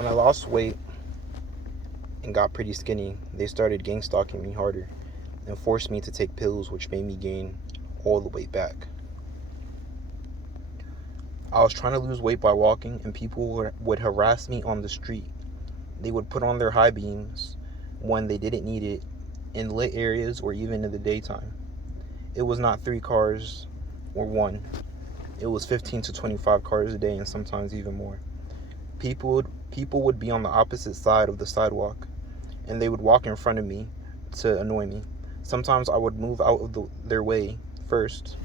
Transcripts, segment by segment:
When I lost weight and got pretty skinny, they started gang stalking me harder and forced me to take pills, which made me gain all the weight back. I was trying to lose weight by walking, and people would harass me on the street. They would put on their high beams when they didn't need it in lit areas or even in the daytime. It was not 3 cars or 1. It was 15 to 25 cars a day, and sometimes even more. People would be on the opposite side of the sidewalk, and they would walk in front of me to annoy me. Sometimes I would move out of their way first,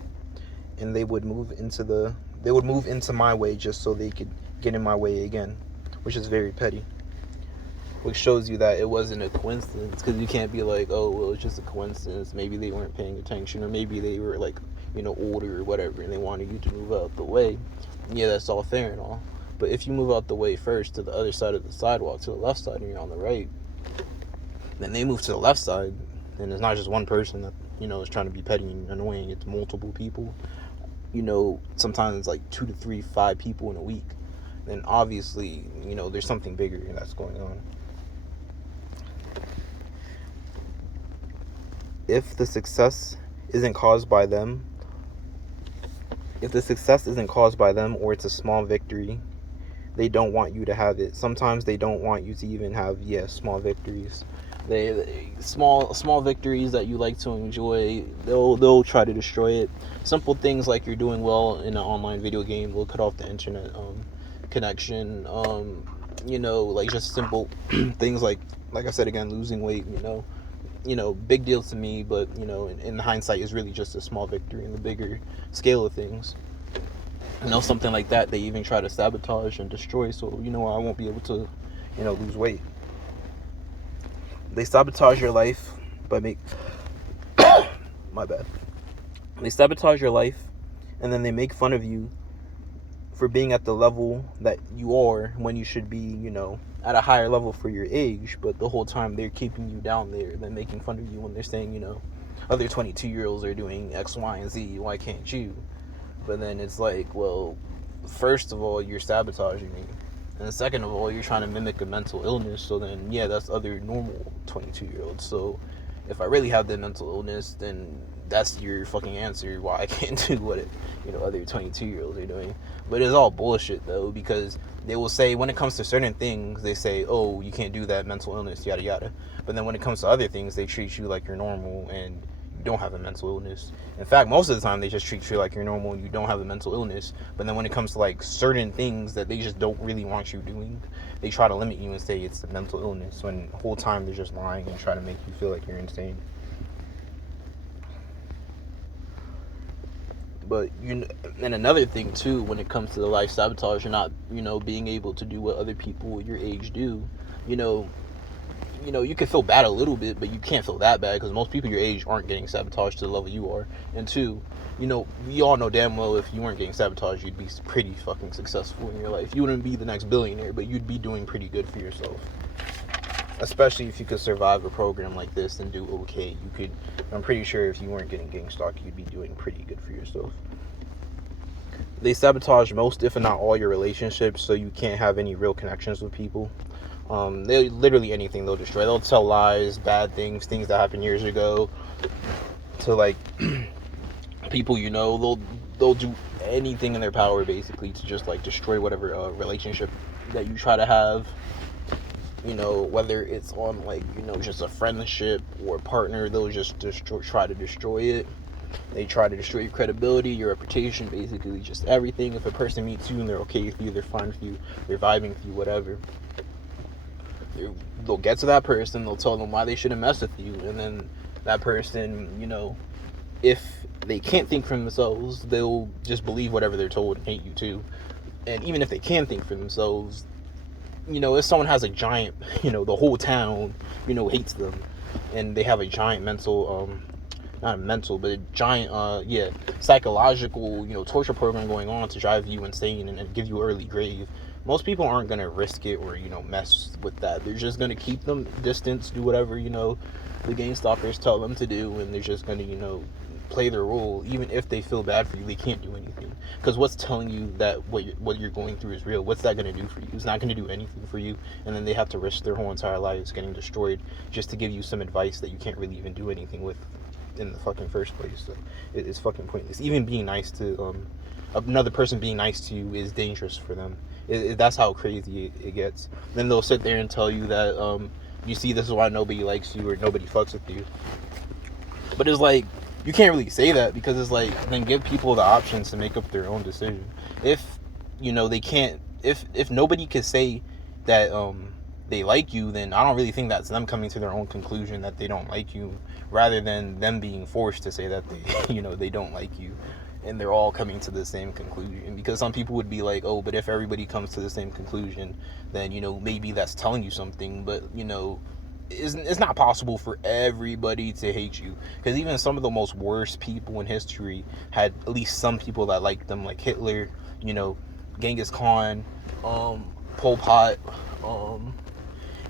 and they would move into my way just so they could get in my way again, which is very petty. Which shows you that it wasn't a coincidence, because you can't be like, oh, well, it's just a coincidence. Maybe they weren't paying attention, or maybe they were like, older or whatever, and they wanted you to move out the way. Yeah, that's all fair and all. But if you move out the way first to the other side of the sidewalk, to the left side, and you're on the right, then they move to the left side, and it's not just one person that, is trying to be petty and annoying. It's multiple people. Sometimes it's like 2 to 3, 5 people in a week. Then obviously, there's something bigger that's going on. If the success isn't caused by them, or it's a small victory, they don't want you to have it. Sometimes they don't want you to even have, small victories. They small victories that you like to enjoy, they'll try to destroy it. Simple things like you're doing well in an online video game, they'll cut off the internet connection. Like just simple things like I said again, losing weight. Big deal to me, but in hindsight, is really just a small victory in the bigger scale of things. Something like that, they even try to sabotage and destroy, so I won't be able to lose weight. They sabotage your life by my bad. They sabotage your life, and then they make fun of you for being at the level that you are when you should be, at a higher level for your age. But the whole time they're keeping you down there. They're making fun of you when they're saying, other 22-year-olds are doing X, Y, and Z. Why can't you? But then it's like, well, first of all, you're sabotaging me. And second of all, you're trying to mimic a mental illness. So then, that's other normal 22-year-olds. So if I really have the mental illness, then that's your fucking answer why I can't do what other 22-year-olds are doing. But it's all bullshit, though, because they will say, when it comes to certain things, they say, oh, you can't do that, mental illness, yada yada. But then when it comes to other things, they treat you like you're normal and you don't have a mental illness. In fact, most of the time they just treat you like you're normal and you don't have a mental illness. But then when it comes to like certain things that they just don't really want you doing, they try to limit you and say it's a mental illness, when the whole time they're just lying and trying to make you feel like you're insane. But and another thing too, when it comes to the life sabotage, you're not being able to do what other people your age do. You can feel bad a little bit, but you can't feel that bad, because most people your age aren't getting sabotaged to the level you are. And two, we all know damn well if you weren't getting sabotaged, you'd be pretty fucking successful in your life. You wouldn't be the next billionaire, but you'd be doing pretty good for yourself. Especially if you could survive a program like this and do okay. I'm pretty sure if you weren't getting gang stalked, you'd be doing pretty good for yourself. They sabotage most, if not all, your relationships, so you can't have any real connections with people. They literally anything they'll destroy. They'll tell lies, bad things that happened years ago, to like people. They'll do anything in their power basically to just like destroy whatever relationship that you try to have. Whether it's on like just a friendship or a partner, they'll just try to destroy it. They try to destroy your credibility, your reputation, basically just everything. If a person meets you and they're okay with you, they're fine with you, they're vibing with you, whatever, they'll get to that person, they'll tell them why they shouldn't mess with you, and then that person, if they can't think for themselves, they'll just believe whatever they're told and hate you too. And even if they can think for themselves, if someone has a giant, the whole town, hates them, and they have a giant mental, not mental, but a giant, psychological, torture program going on to drive you insane and give you early grave, most people aren't going to risk it or, mess with that. They're just going to keep them distance, do whatever, the gang stalkers tell them to do, and they're just going to, play their role. Even if they feel bad for you, they can't do anything, because what's telling you that what you're going through is real? What's that going to do for you? It's not going to do anything for you. And then they have to risk their whole entire lives getting destroyed just to give you some advice that you can't really even do anything with in the fucking first place. So it's fucking pointless. Even being nice to another person, being nice to you is dangerous for them. That's how crazy it gets. Then they'll sit there and tell you that you see, this is why nobody likes you or nobody fucks with you. But it's like, you can't really say that, because it's like, then give people the options to make up their own decision. If they can't, if nobody can say that they like you, then I don't really think that's them coming to their own conclusion that they don't like you, rather than them being forced to say that they they don't like you, and they're all coming to the same conclusion. Because some people would be like, oh, but if everybody comes to the same conclusion, then maybe that's telling you something. But it's not possible for everybody to hate you, because even some of the most worst people in history had at least some people that liked them, like Hitler, Genghis Khan, Pol Pot,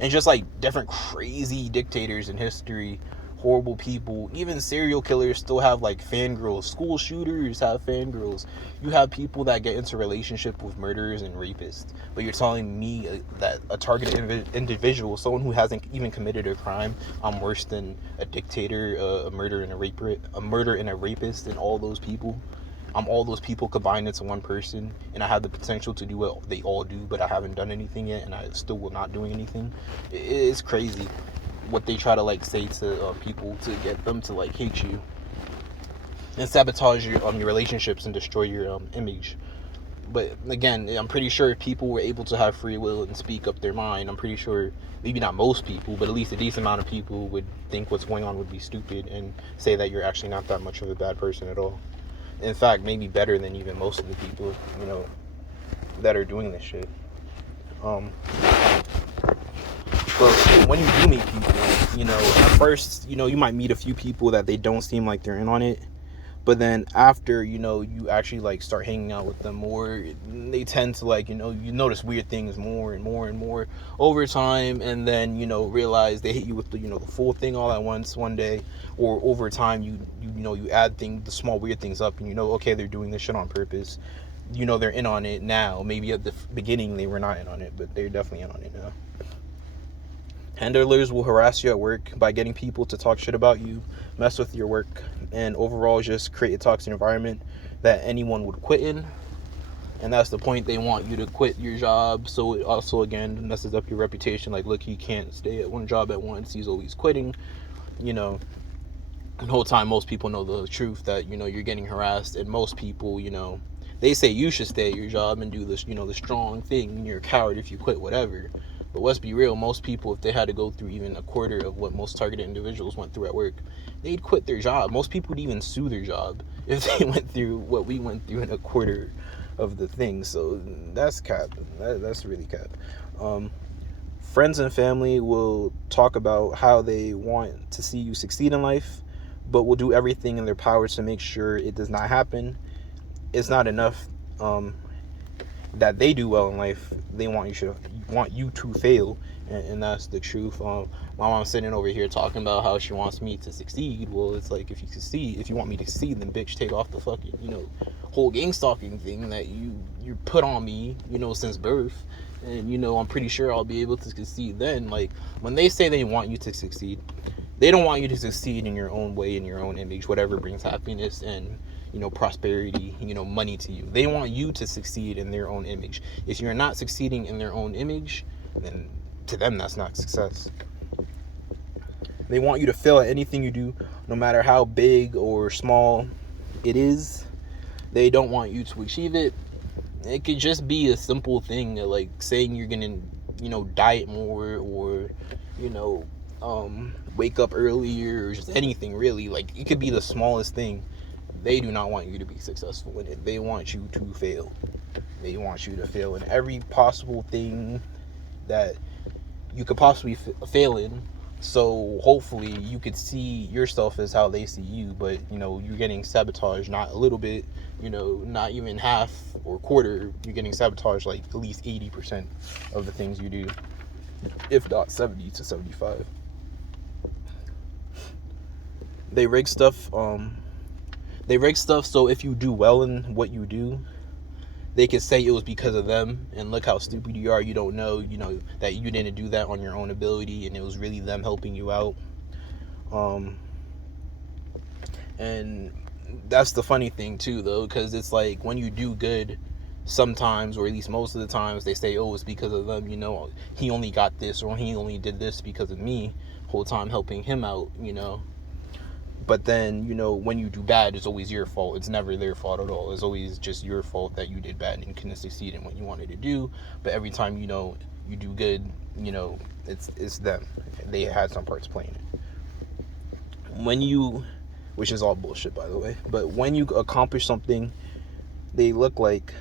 and just like different crazy dictators in history, horrible people. Even serial killers still have like fangirls. School shooters have fangirls. You have people that get into relationship with murderers and rapists. But you're telling me that a targeted individual, someone who hasn't even committed a crime, I'm worse than a dictator, a murderer and a rapist, and all those people. I'm all those people combined into one person, and I have the potential to do what they all do, but I haven't done anything yet, and I still will not do anything. It's crazy what they try to like say to people to get them to like hate you and sabotage your relationships and destroy your image. But again, I'm pretty sure if people were able to have free will and speak up their mind, I'm pretty sure, maybe not most people, but at least a decent amount of people would think what's going on would be stupid and say that you're actually not that much of a bad person at all. In fact, maybe better than even most of the people, that are doing this shit. But when you do meet people, at first, you might meet a few people that they don't seem like they're in on it. But then after, you actually like start hanging out with them more, they tend to like, you notice weird things more and more and more over time. And then, realize they hit you with the, the full thing all at once one day. Or over time, you add the small weird things up, and okay, they're doing this shit on purpose. They're in on it now. Maybe at the beginning they were not in on it, but they're definitely in on it now. Handlers will harass you at work by getting people to talk shit about you, mess with your work, and overall just create a toxic environment that anyone would quit in. And that's the point. They want you to quit your job, so it also again messes up your reputation. Like, look, he can't stay at one job at once, he's always quitting. The whole time most people know the truth that you're getting harassed, and most people they say you should stay at your job and do this the strong thing, and you're a coward if you quit, whatever. But let's be real, most people, if they had to go through even a quarter of what most targeted individuals went through at work, they'd quit their job. Most people would even sue their job if they went through what we went through in a quarter of the thing. So that's cap. That's really cap. Friends and family will talk about how they want to see you succeed in life, but will do everything in their power to make sure it does not happen. It's not enough that they do well in life. They want you to fail, and that's the truth. My mom's sitting over here talking about how she wants me to succeed. Well, it's like, if you want me to succeed, then bitch, take off the fucking whole gang stalking thing that you put on me since birth, and I'm pretty sure I'll be able to succeed then. Like, when they say they want you to succeed, they don't want you to succeed in your own way, in your own image, whatever brings happiness and prosperity, money to you. They want you to succeed in their own image. If you're not succeeding in their own image, then to them that's not success. They want you to fail at anything you do, no matter how big or small it is. They don't want you to achieve it. It could just be a simple thing, like saying you're gonna diet more, or wake up earlier, or just anything really. Like, it could be the smallest thing. They do not want you to be successful in it. They want you to fail. They want you to fail in every possible thing that you could possibly fail in. So hopefully you could see yourself as how they see you, but you're getting sabotaged, not a little bit, not even half or quarter. You're getting sabotaged like at least 80% of the things you do, if not 70 to 75. They rig stuff They rig stuff so if you do well in what you do, they could say it was because of them, and look how stupid you are. You don't know, that you didn't do that on your own ability, and it was really them helping you out. And that's the funny thing too, though, because it's like when you do good, sometimes, or at least most of the times, they say, oh, it's because of them, he only got this, or he only did this because of me, whole time helping him out. But then, when you do bad, it's always your fault. It's never their fault at all. It's always just your fault that you did bad and couldn't succeed in what you wanted to do. But every time, you do good, it's them. They had some parts playing it. Which is all bullshit, by the way, but when you accomplish something, they look like,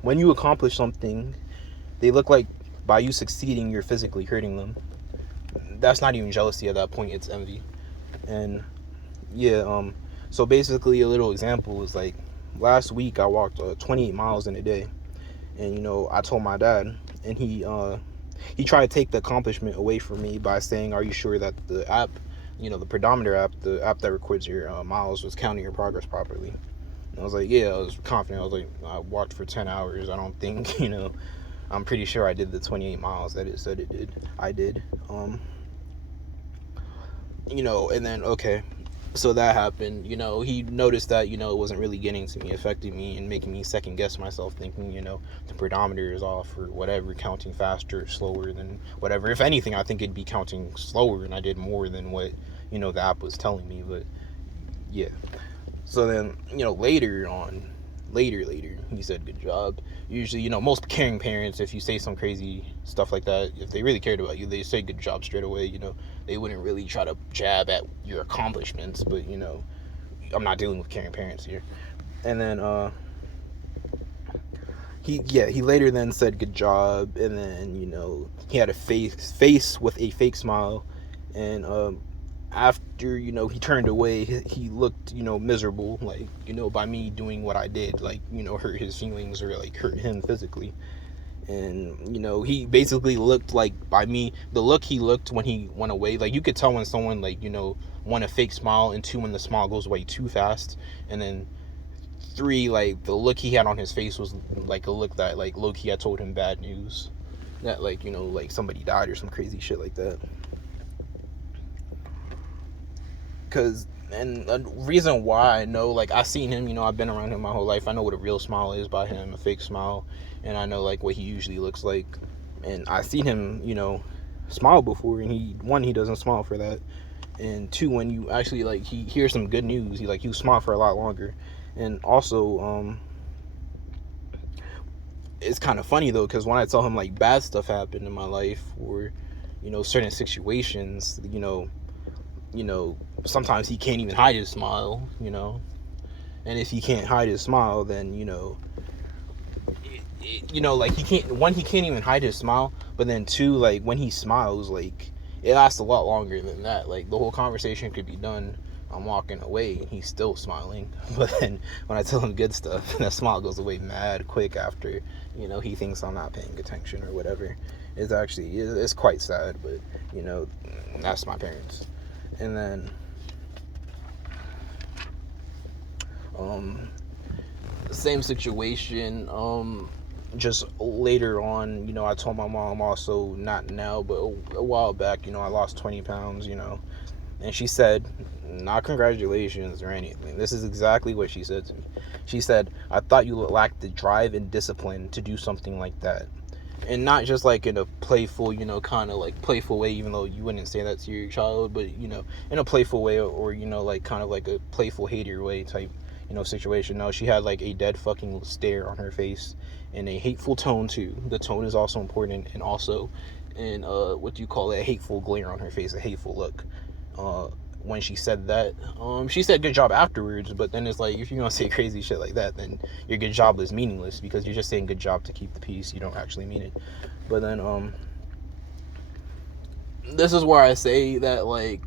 when you accomplish something, they look like by you succeeding, you're physically hurting them. That's not even jealousy at that point, it's envy. And yeah, so basically a little example is like last week I walked 28 miles in a day, and I told my dad, and he tried to take the accomplishment away from me by saying, are you sure that the app, the pedometer app, the app that records your miles, was counting your progress properly? And I was like, yeah, I was confident. I was like, I walked for 10 hours. I don't think, I'm pretty sure I did the 28 miles that it said it did. I did. And then, okay, so that happened. He noticed that, it wasn't really getting to me, affecting me, and making me second guess myself, thinking, the pedometer is off or whatever, counting faster, slower than whatever. If anything, I think it'd be counting slower, and I did more than what, the app was telling me. But yeah. So then, later, he said, good job. Usually, most caring parents, if you say some crazy stuff like that, if they really cared about you, they say good job straight away. They wouldn't really try to jab at your accomplishments. But, I'm not dealing with caring parents here. And then, he later then said good job. And then, he had a face with a fake smile. And, after, he turned away, he looked, miserable, like, by me doing what I did, like, hurt his feelings or, like, hurt him physically. And, he basically looked like, by me, the look he looked when he went away, like, you could tell when someone, like, one, a fake smile, and two, when the smile goes away too fast, and then three, like, the look he had on his face was, like, a look that, like, low-key had told him bad news, that, like, like, somebody died or some crazy shit like that. And the reason why I know, like, I've seen him, I've been around him my whole life. I know what a real smile is by him, a fake smile, and I know, like, what he usually looks like. And I've seen him, smile before, and he doesn't smile for that. And two, when you actually, like, he hears some good news, he'll smile for a lot longer. And also, it's kind of funny, though, because when I tell him, like, bad stuff happened in my life, or, certain situations, sometimes he can't even hide his smile, and if he can't hide his smile, then, like, he can't even hide his smile, but then two, like, when he smiles, like, it lasts a lot longer than that. Like, the whole conversation could be done, I'm walking away, and he's still smiling, but then when I tell him good stuff, that smile goes away mad quick after, he thinks I'm not paying attention or whatever. It's quite sad, but, that's my parents. And then, same situation, just later on, I told my mom also, not now, but a while back, I lost 20 pounds, and she said, not congratulations or anything. This is exactly what she said to me. She said, I thought you lacked the drive and discipline to do something like that. And not just like in a playful, kind of like playful way, even though you wouldn't say that to your child, but, in a playful way, or, like kind of like a playful hater way type, situation. No, she had like a dead fucking stare on her face and a hateful tone too. The tone is also important, and also in, what do you call it, a hateful glare on her face, a hateful look. When she said that, she said good job afterwards, but then it's like, if you're gonna say crazy shit like that, then your good job is meaningless, because you're just saying good job to keep the peace, you don't actually mean it. But then, this is where I say that, like,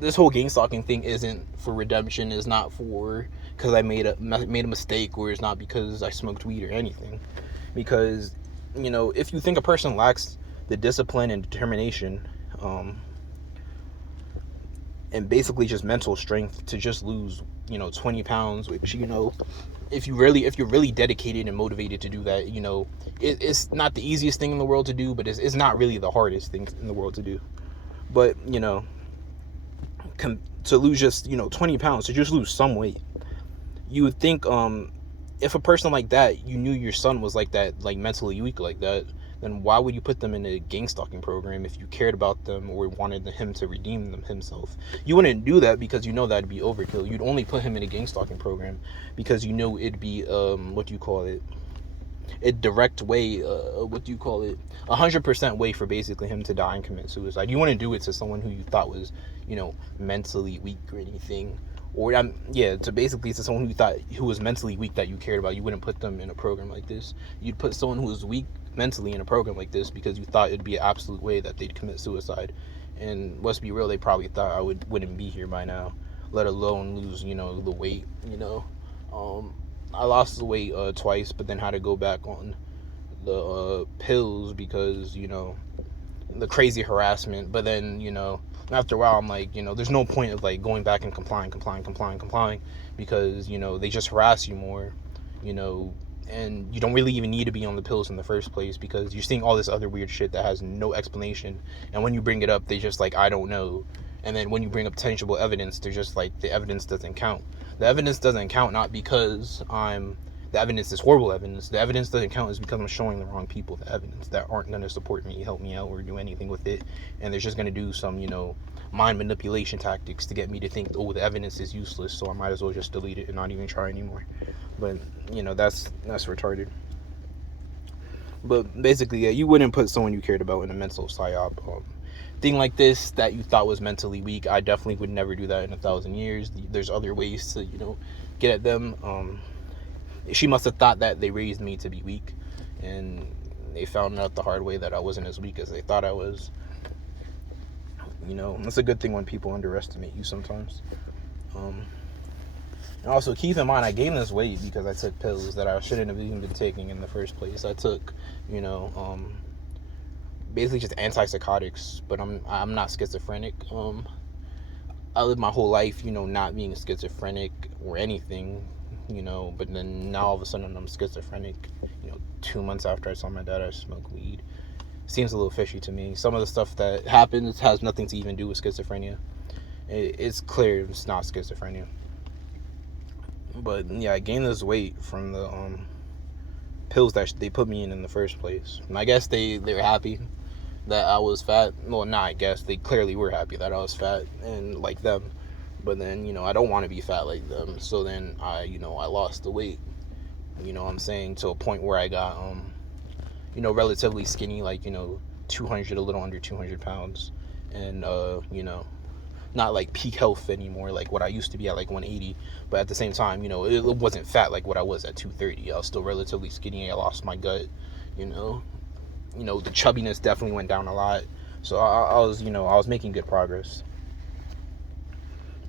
this whole gang stalking thing isn't for redemption, is not for because I made a mistake, or it's not because I smoked weed or anything. Because, if you think a person lacks the discipline and determination, and basically just mental strength to just lose 20 pounds, which, if you're really dedicated and motivated to do that, it's not the easiest thing in the world to do, but it's not really the hardest thing in the world to do. But, to lose just, 20 pounds, to just lose some weight, you would think, if a person like that, you knew your son was like that, like mentally weak like that, then why would you put them in a gang stalking program if you cared about them or wanted him to redeem them himself? You wouldn't do that because you know that'd be overkill. You'd only put him in a gang stalking program because you know it'd be a direct way, 100% way for basically him to die and commit suicide. You wouldn't do it to someone who you thought was, mentally weak or anything. Or to someone who was mentally weak that you cared about. You wouldn't put them in a program like this. You'd put someone who was weak mentally in a program like this because you thought it'd be an absolute way that they'd commit suicide. And let's be real, they probably thought I wouldn't be here by now, let alone lose, the weight. I lost the weight twice, but then had to go back on the pills because, the crazy harassment. But then, after a while, I'm like, there's no point of like going back and complying, because, they just harass you more, and you don't really even need to be on the pills in the first place because you're seeing all this other weird shit that has no explanation. And when you bring it up, they just like, I don't know. And then when you bring up tangible evidence, they're just like, the evidence doesn't count. The evidence doesn't count not because the evidence is horrible evidence. The evidence doesn't count is because I'm showing the wrong people the evidence that aren't going to support me, help me out, or do anything with it. And they're just going to do some, mind manipulation tactics to get me to think, oh, the evidence is useless, so I might as well just delete it and not even try anymore. But, that's retarded. But basically, yeah, you wouldn't put someone you cared about in a mental psyop. Thing like this that you thought was mentally weak, I definitely would never do that in 1,000 years. There's other ways to, get at them. She must have thought that they raised me to be weak, and they found out the hard way that I wasn't as weak as they thought I was. It's a good thing when people underestimate you sometimes. And also keep in mind, I gained this weight because I took pills that I shouldn't have even been taking in the first place. I took, basically just antipsychotics, but I'm not schizophrenic. I lived my whole life, not being schizophrenic or anything, but then now all of a sudden I'm schizophrenic. 2 months after I saw my dad, I smoked weed. Seems a little fishy to me. Some of the stuff that happens has nothing to even do with schizophrenia. It's clear it's not schizophrenia. But yeah, I gained this weight from the pills that they put me in the first place. And I guess they were happy that I was fat. Well, not I guess. They clearly were happy that I was fat and like them. But then, I don't want to be fat like them. So then I lost the weight. What I'm saying, to a point where I got, relatively skinny, like, 200, a little under 200 pounds. And, not like peak health anymore, like what I used to be at, like 180. But at the same time, it wasn't fat like what I was at 230. I was still relatively skinny. I lost my gut, the chubbiness definitely went down a lot. So I was making good progress.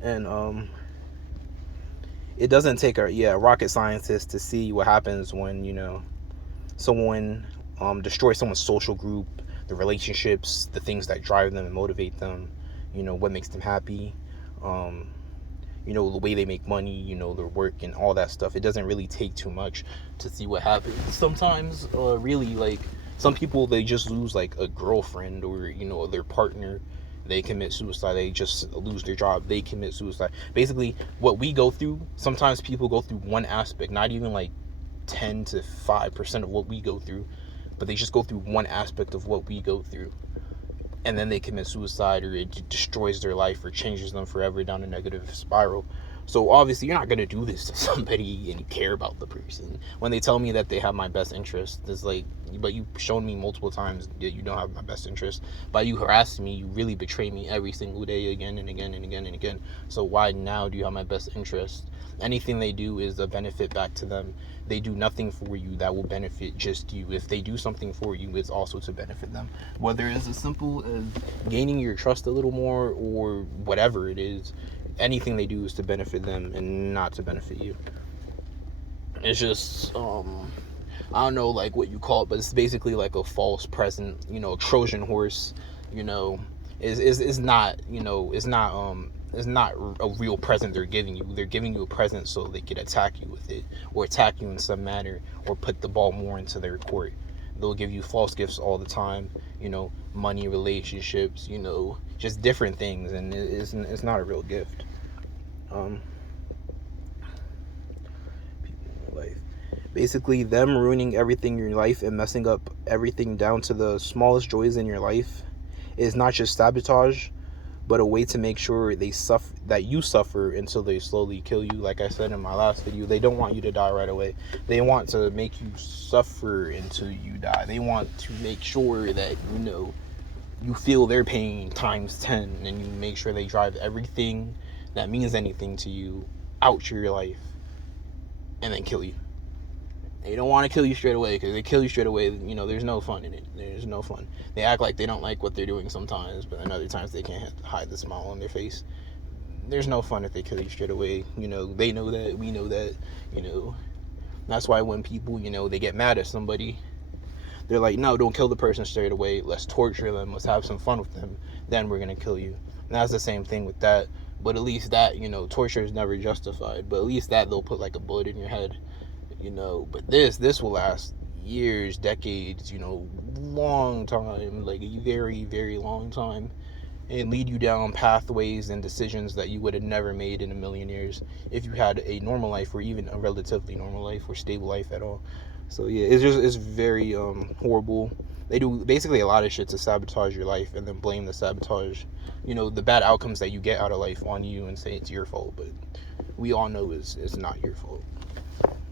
And it doesn't take a rocket scientist to see what happens when someone destroys someone's social group, the relationships, the things that drive them and motivate them, what makes them happy, the way they make money, their work and all that stuff. It doesn't really take too much to see what happens. Sometimes really, like, some people, they just lose like a girlfriend or their partner, they commit suicide. They just lose their job, they commit suicide. Basically, what we go through, sometimes people go through one aspect, not even like 10 to 5% of what we go through, but they just go through one aspect of what we go through, and then they commit suicide, or it destroys their life or changes them forever down a negative spiral. So obviously you're not going to do this to somebody and you care about the person. When they tell me that they have my best interest, it's like, but you've shown me multiple times that you don't have my best interest. By you harassing me, you really betray me every single day, again and again and again and again. So why now do you have my best interest? Anything they do is a benefit back to them. They do nothing for you that will benefit just you. If they do something for you, it's also to benefit them. Whether it's as simple as gaining your trust a little more or whatever it is, anything they do is to benefit them and not to benefit you. It's just, I don't know like what you call it, but it's basically like a false present, a Trojan horse, is not, it's not it's not a real present they're giving you. They're giving you a present so they could attack you with it, or attack you in some manner, or put the ball more into their court. They'll give you false gifts all the time, money, relationships, just different things, and it's not a real gift. Um, life. Basically, them ruining everything in your life and messing up everything down to the smallest joys in your life is not just sabotage, but a way to make sure that you suffer until they slowly kill you. Like I said in my last video, they don't want you to die right away. They want to make you suffer until you die. They want to make sure that you feel their pain times 10, and you make sure they drive everything that means anything to you out your life and then kill you. They don't want to kill you straight away, because they kill you straight away, there's no fun in it. There's no fun. They act like they don't like what they're doing sometimes, but then other times they can't hide the smile on their face. There's no fun if they kill you straight away. They know that, we know that, That's why when people, they get mad at somebody, they're like, no, don't kill the person straight away. Let's torture them. Let's have some fun with them. Then we're going to kill you. And that's the same thing with that. But at least that, torture is never justified. But at least that they'll put like a bullet in your head. But this will last years, decades, long time, like a very, very long time, and lead you down pathways and decisions that you would have never made in a million years if you had a normal life, or even a relatively normal life or stable life at all. So yeah, it's very horrible. They do basically a lot of shit to sabotage your life, and then blame the sabotage, the bad outcomes that you get out of life on you, and say it's your fault. But we all know it's not your fault.